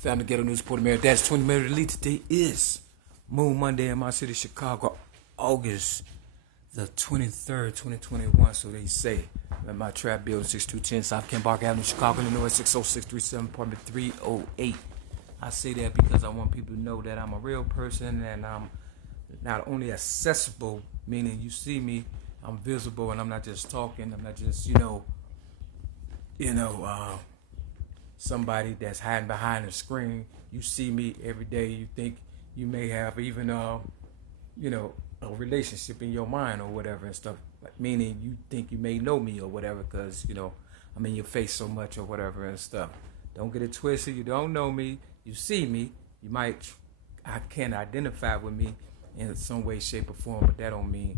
Family Ghetto News Report America. That's 20 MARY-MACK-U-LE. Today is Moon Monday in my city, Chicago, August the 23rd, 2021. So they say. At my trap building, 6210 South Campbell Avenue, Chicago, Illinois, 60637, apartment 308. I say that because I want people to know that I'm a real person and I'm not only accessible, meaning you see me, I'm visible, and I'm not just talking. I'm not just, somebody that's hiding behind a screen. You see me every day. You think you may have even, a relationship in your mind or whatever and stuff. Meaning you think you may know me or whatever because, I'm in your face so much or whatever and stuff. Don't get it twisted. You don't know me. You see me. I can identify with me in some way, shape, or form, but that don't mean,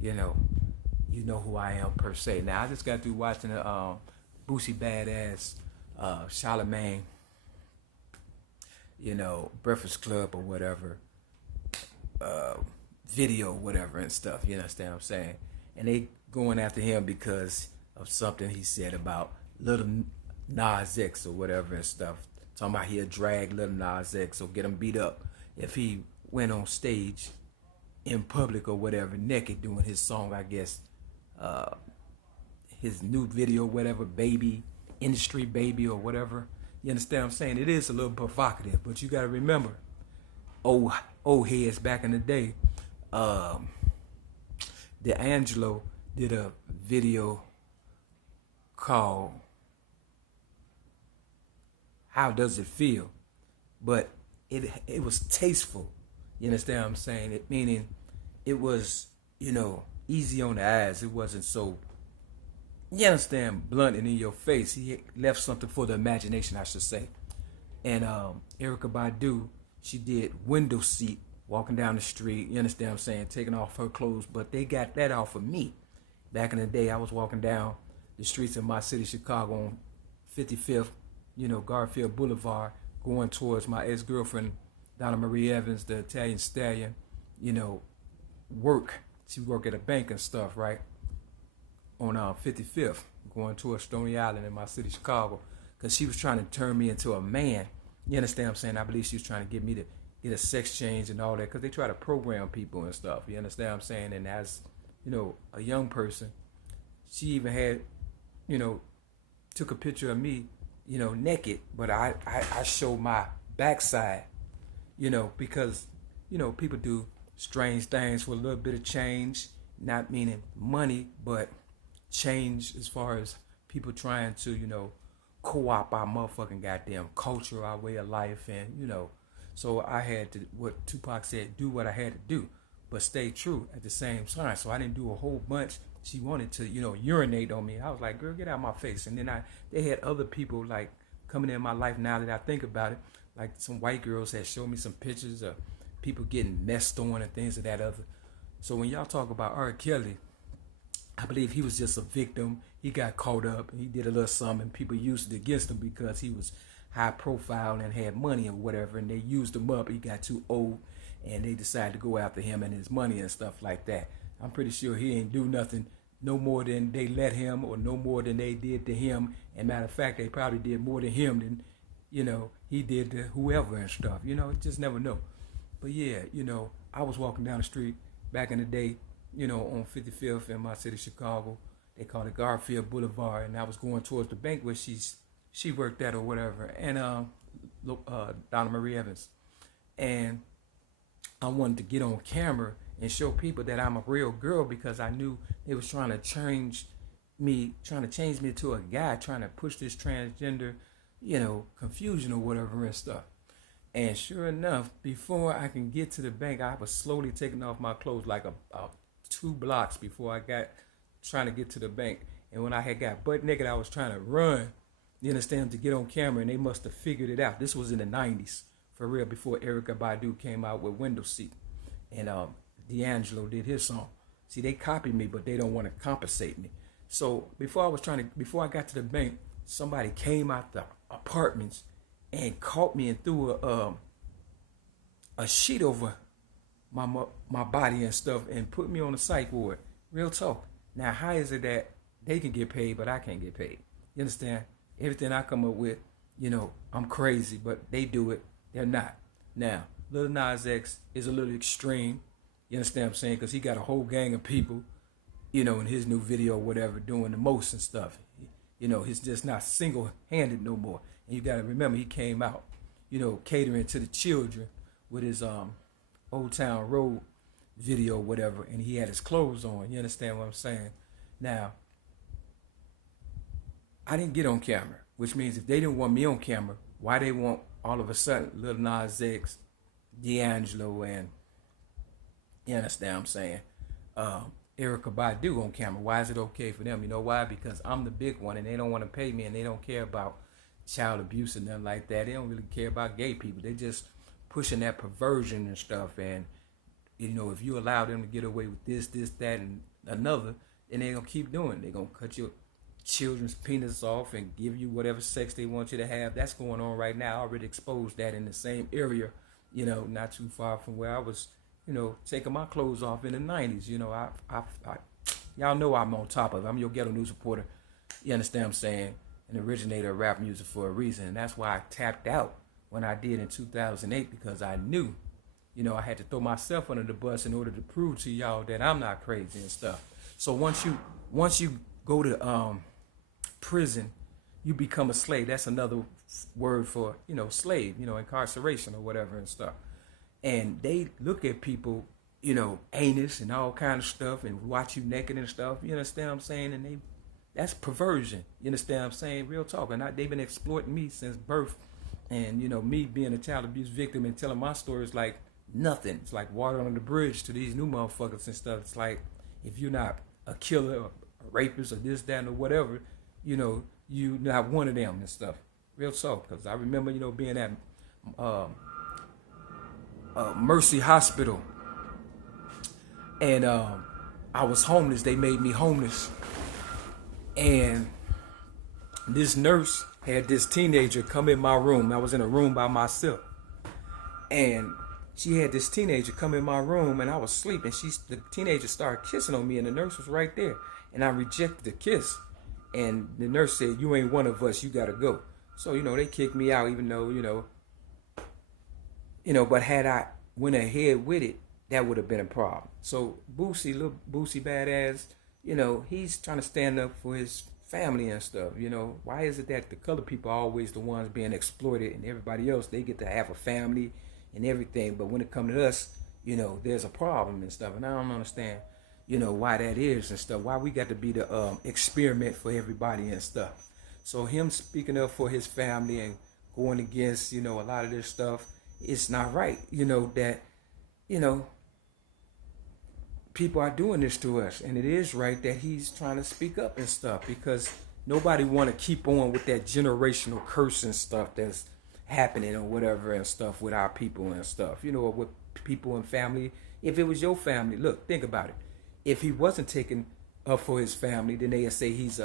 you know who I am per se. Now, I just got through watching the Boosie badass Charlemagne, Breakfast Club or whatever, video, whatever and stuff. You understand what I'm saying? And they going after him because of something he said about Little Nas X or whatever and stuff. Talking about he'll drag Little Nas X or get him beat up if he went on stage in public or whatever, naked doing his song, I guess, his new video, whatever, Baby, Industry Baby or whatever. You understand what I'm saying? It is a little provocative, but you got to remember, old heads back in the day, D'Angelo did a video called How Does It Feel? But it was tasteful. You understand what I'm saying? Meaning it was, easy on the eyes. It wasn't so, you understand, blunt and in your face. He left something for the imagination, I should say. And Erykah Badu, she did Window Seat, walking down the street, you understand what I'm saying, taking off her clothes, but they got that off of me. Back in the day, I was walking down the streets of my city, Chicago, on 55th, Garfield Boulevard, going towards my ex-girlfriend, Donna Marie Evans, the Italian stallion, work. She worked at a bank and stuff, right? On 55th, going towards Stony Island in my city, Chicago, because she was trying to turn me into a man. You understand what I'm saying? I believe she was trying to get me to get a sex change and all that, because they try to program people and stuff. You understand what I'm saying? And as, a young person, she even had, took a picture of me, naked, but I showed my backside, because, people do strange things for a little bit of change, not meaning money, but change as far as people trying to, co-opt our motherfucking goddamn culture, our way of life, and, so I had to, what Tupac said, do what I had to do, but stay true at the same time. So I didn't do a whole bunch. She wanted to, urinate on me. I was like, girl, get out of my face. And then they had other people like coming in my life now that I think about it. Like some white girls had showed me some pictures of people getting messed on and things of that other. So when y'all talk about R. Kelly, I believe he was just a victim. He got caught up and he did a little something, and people used it against him because he was high profile and had money or whatever, and they used him up. He got too old and they decided to go after him and his money and stuff like that. I'm pretty sure he ain't do nothing no more than they let him, or no more than they did to him. And matter of fact, they probably did more to him than, he did to whoever and stuff. You just never know. But yeah, I was walking down the street back in the day, on 55th in my city, Chicago. They called it Garfield Boulevard, and I was going towards the bank where she worked at or whatever, and Donna Marie Evans. And I wanted to get on camera and show people that I'm a real girl, because I knew they was trying to change me to a guy, trying to push this transgender, confusion or whatever and stuff. And sure enough, before I can get to the bank, I was slowly taking off my clothes like a 2 blocks before I got trying to get to the bank. And when I had got butt naked, I was trying to run, you understand, to get on camera, and they must have figured it out. This was in the 90s, for real, before Erykah Badu came out with Window Seat. And D'Angelo did his song. See, they copied me, but they don't want to compensate me. So before I got to the bank, somebody came out the apartments and caught me and threw a sheet over my body and stuff and put me on the psych ward. Real talk. Now, how is it that they can get paid, but I can't get paid? You understand? Everything I come up with, I'm crazy, but they do it. They're not. Now, Lil Nas X is a little extreme. You understand what I'm saying? Because he got a whole gang of people, in his new video or whatever, doing the most and stuff. He's just not single-handed no more. And you got to remember, he came out, catering to the children with his Old Town Road video or whatever, and he had his clothes on. You understand what I'm saying? Now, I didn't get on camera, which means if they didn't want me on camera, why they want all of a sudden Lil Nas X, D'Angelo, and you understand what I'm saying? Erykah Badu on camera. Why is it okay for them? You know why? Because I'm the big one and they don't want to pay me and they don't care about child abuse and nothing like that. They don't really care about gay people. They just pushing that perversion and stuff. And, if you allow them to get away with this, that, and another, then they're going to keep doing it. They're going to cut your children's penis off and give you whatever sex they want you to have. That's going on right now. I already exposed that in the same area, not too far from where I was, taking my clothes off in the 90s. Y'all know I'm on top of it. I'm your ghetto news reporter. You understand what I'm saying? An originator of rap music for a reason. And that's why I tapped out when I did in 2008, because I knew, I had to throw myself under the bus in order to prove to y'all that I'm not crazy and stuff. So once you go to prison, you become a slave. That's another word for, slave, incarceration or whatever and stuff. And they look at people, anus and all kind of stuff and watch you naked and stuff. You understand what I'm saying? And that's perversion. You understand what I'm saying? Real talk. And they've been exploiting me since birth. And, me being a child abuse victim and telling my story is like nothing. It's like water under the bridge to these new motherfuckers and stuff. It's like, if you're not a killer or a rapist or this, that, or whatever, you not one of them and stuff. Real talk. Because I remember, being at Mercy Hospital. And I was homeless. They made me homeless. And this nurse had this teenager come in my room. I was in a room by myself. And she had this teenager come in my room and I was sleeping. The teenager started kissing on me and the nurse was right there. And I rejected the kiss. And the nurse said, "You ain't one of us, you gotta go." So, they kicked me out even though, but had I went ahead with it, that would have been a problem. So Boosie, little Boosie badass, he's trying to stand up for his family and stuff. Why is it that the colored people are always the ones being exploited and everybody else, they get to have a family and everything, but when it comes to us, there's a problem and stuff. And I don't understand, why that is and stuff. Why we got to be the experiment for everybody and stuff. So him speaking up for his family and going against, a lot of this stuff, it's not right. That, people are doing this to us. And it is right that he's trying to speak up and stuff, because nobody want to keep on with that generational curse and stuff that's happening or whatever and stuff with our people and stuff, with people and family. If it was your family, look, think about it. If he wasn't taking up for his family, then they'll say he's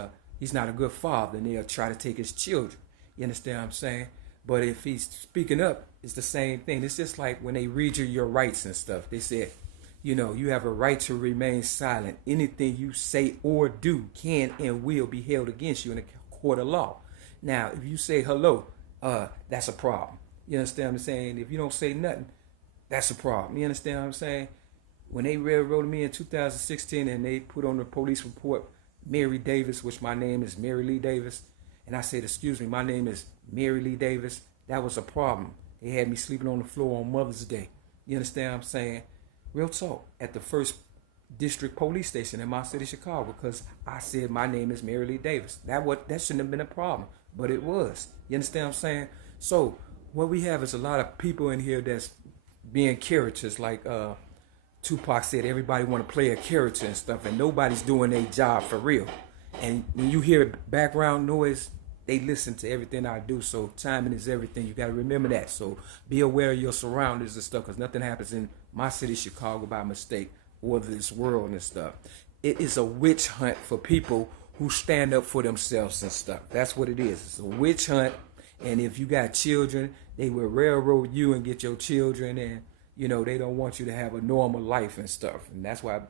not a good father, and they'll try to take his children. You understand what I'm saying? But if he's speaking up, it's the same thing. It's just like when they read you your rights and stuff. They said, you have a right to remain silent. Anything you say or do can and will be held against you in a court of law. Now, if you say hello, that's a problem. You understand what I'm saying? If you don't say nothing, that's a problem. You understand what I'm saying? When they railroaded me in 2016 and they put on the police report, Mary Davis, which my name is Mary Lee Davis, and I said, "Excuse me, my name is Mary Lee Davis," that was a problem. They had me sleeping on the floor on Mother's Day. You understand what I'm saying? Real talk. At the 1st District Police Station in my city, Chicago, because I said my name is Mary Lee Davis. That shouldn't have been a problem, but it was. You understand what I'm saying? So what we have is a lot of people in here that's being characters, like Tupac said, everybody want to play a character and stuff, and nobody's doing their job for real. And when you hear background noise, they listen to everything I do. So timing is everything. You got to remember that. So be aware of your surroundings and stuff, because nothing happens in my city, Chicago, by mistake, or this world and stuff. It is a witch hunt for people who stand up for themselves and stuff. That's what it is. It's a witch hunt. And if you got children, they will railroad you and get your children, and they don't want you to have a normal life and stuff. And that's why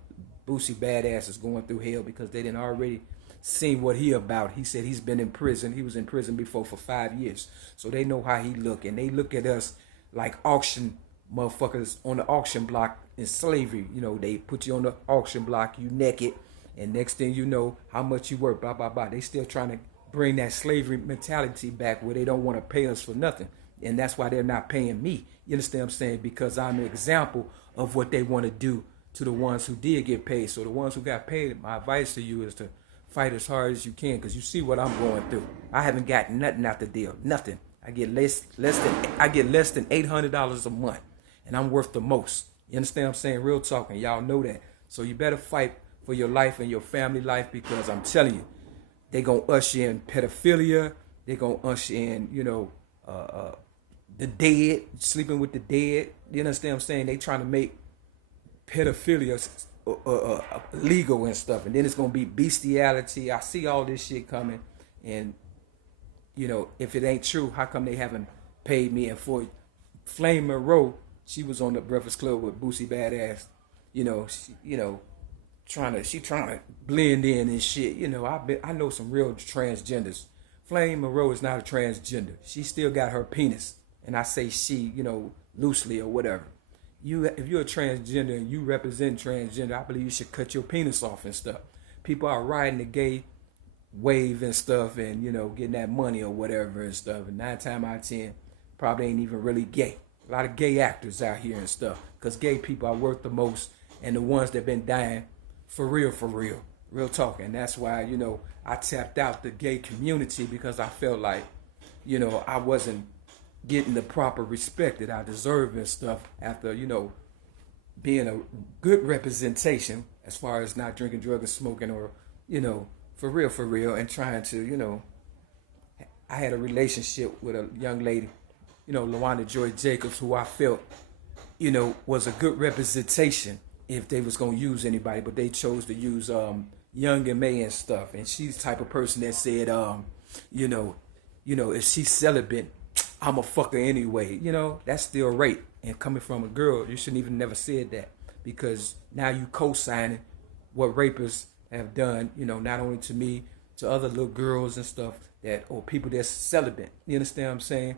Boosie badass is going through hell, because they didn't already seen what he about. He said he's been in prison. He was in prison before for 5 years. So they know how he look. And they look at us like auction motherfuckers on the auction block in slavery. You know, they put you on the auction block, you naked, and next thing you know, how much you worth, blah, blah, blah. They still trying to bring that slavery mentality back where they don't want to pay us for nothing. And that's why they're not paying me. You understand what I'm saying? Because I'm an example of what they want to do to the ones who did get paid. So the ones who got paid, my advice to you is to fight as hard as you can, because you see what I'm going through. I haven't got nothing out the deal. Nothing. I get less than $800 a month, and I'm worth the most. You understand what I'm saying? Real talking. Y'all know that. So you better fight for your life and your family life, because I'm telling you, they gonna usher in pedophilia. They gonna usher in, you know, the dead, sleeping with the dead. You understand what I'm saying? They trying to make pedophilia legal and stuff, and then it's gonna be bestiality. I see all this shit coming, and you know, if it ain't true, how come they haven't paid me? And for Flame Monroe, she was on the Breakfast Club with Boosie Badass. You know, she trying to blend in and shit. You know, I know some real transgenders. Flame Monroe is not a transgender. She still got her penis, and I say she, you know, loosely or whatever. If you're a transgender and you represent transgender, I believe you should cut your penis off and stuff. People are riding the gay wave and stuff, and you know, getting that money or whatever and stuff. And 9 times out of 10, probably ain't even really gay. A lot of gay actors out here and stuff, because gay people are worth the most, and the ones that been dying for real talk. And that's why, you know, I tapped out the gay community, because I felt like, you know, I wasn't getting the proper respect that I deserve and stuff after, you know, being a good representation as far as not drinking, drugs, and smoking, or, you know, for real, and trying to, you know, I had a relationship with a young lady, you know, LaWanda Joy Jacobs, who I felt, you know, was a good representation if they was going to use anybody, but they chose to use Young and May and stuff. And she's the type of person that said, you know, if she's celibate, I'm a fucker anyway. You know, that's still rape. And coming from a girl, you shouldn't even never said that, because now you co-signing what rapers have done, you know, not only to me, to other little girls and stuff, that, or people that's celibate. You understand what I'm saying?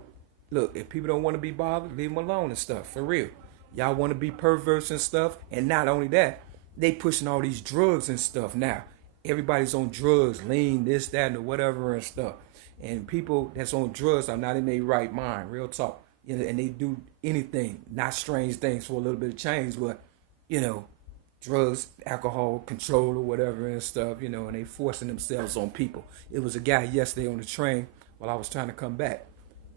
Look, if people don't want to be bothered, leave them alone and stuff, for real. Y'all want to be perverse and stuff, and not only that, they pushing all these drugs and stuff now. Everybody's on drugs, lean, this, that, and whatever and stuff. And people that's on drugs are not in their right mind, real talk. You know, and they do anything, not strange things, for a little bit of change, but, you know, drugs, alcohol, control, or whatever and stuff, you know, and they forcing themselves on people. It was a guy yesterday on the train while I was trying to come back.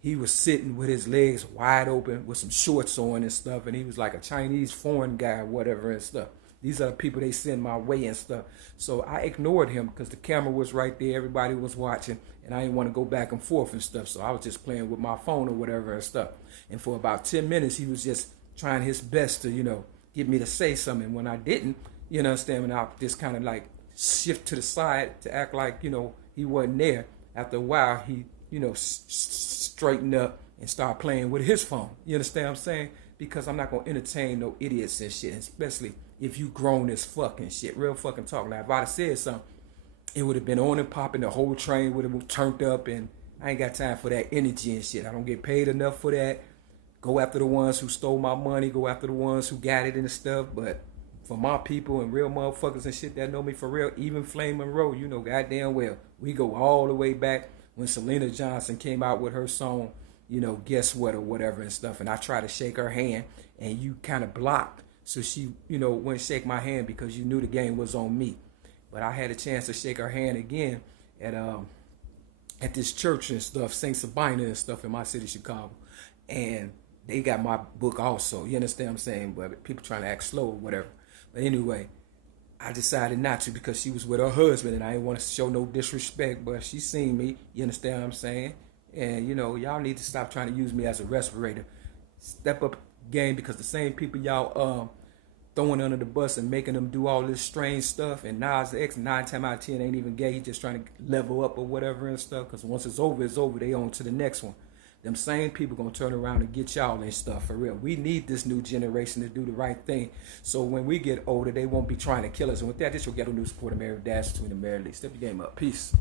He was sitting with his legs wide open with some shorts on and stuff, and he was like a Chinese foreign guy or whatever and stuff. These are the people they send my way and stuff. So I ignored him because the camera was right there, everybody was watching, and I didn't want to go back and forth and stuff. So I was just playing with my phone or whatever and stuff. And for about 10 minutes, he was just trying his best to, you know, get me to say something. When I didn't, you know, understand, and I just kind of like shift to the side to act like, you know, he wasn't there. After a while, he, you know, straightened up and start playing with his phone. You understand what I'm saying? Because I'm not going to entertain no idiots and shit, especially if you grown as fuck and shit. Real fucking talk. Now, if I'd have said something, it would have been on and popping. The whole train would have turned up, and I ain't got time for that energy and shit. I don't get paid enough for that. Go after the ones who stole my money. Go after the ones who got it and stuff. But for my people and real motherfuckers and shit that know me for real, even Flame Monroe, you know goddamn well, we go all the way back when Selena Johnson came out with her song, you know, Guess What or whatever and stuff. And I tried to shake her hand, and you kind of blocked. So she, you know, wouldn't shake my hand because you knew the game was on me. But I had a chance to shake her hand again at this church and stuff, St. Sabina and stuff in my city, Chicago. And they got my book also. You understand what I'm saying? But people trying to act slow or whatever. But anyway, I decided not to because she was with her husband, and I didn't want to show no disrespect, but she seen me. You understand what I'm saying? And, you know, y'all need to stop trying to use me as a respirator. Step up game, because the same people y'all throwing under the bus and making them do all this strange stuff, and Nas X 9 times out of 10 ain't even gay. He just trying to level up or whatever and stuff, because once it's over, they on to the next one. them same people gonna turn around and get y'all and stuff for real. We need this new generation to do the right thing. So when we get older, they won't be trying to kill us. And with that, this your Ghetto News Reporter, Mary Dash, between the Mary Lee. Step your game up. Peace.